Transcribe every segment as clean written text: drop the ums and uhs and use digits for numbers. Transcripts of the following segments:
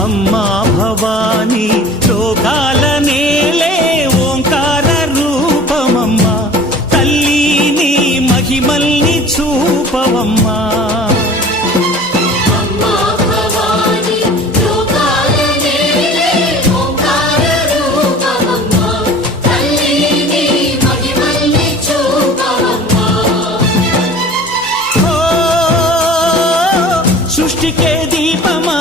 అమ్మా భవాని లోకాల నేలే ఓంకార రూపమమ్మా, తల్లి నీ మహిమల్ని చూపవమ్మా. సృష్టికే దీపమా,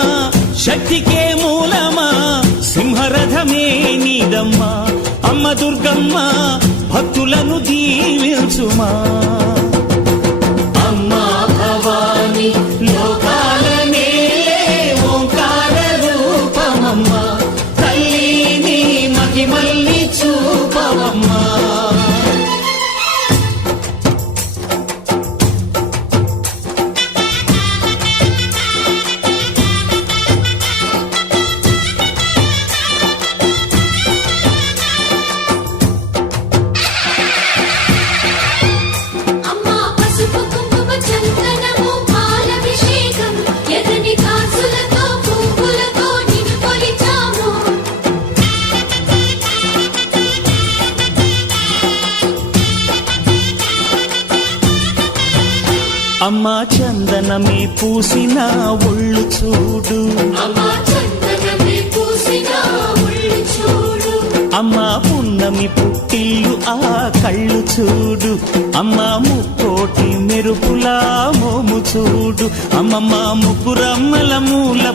శక్తికే మూలమా, సింహరథమే నీదమ్మా. అమ్మ దుర్గమ్మ భక్తులను దీవించుమా. అమ్మా భవాని లోకాల నేలే ఓంకార రూపమమ్మా, తల్లి నీ మహిమల్ని చూపవమ్మా. అమ్మా చందనమే పూసిన ఒళ్ళు చూడు, అమ్మా పున్నమి పుట్టిల్లు ఆ కళ్ళు చూడు, అమ్మా ముక్కోటి మెరుపులా మోము చూడు, అమ్మమ్మ ముగ్గురమ్మల మూల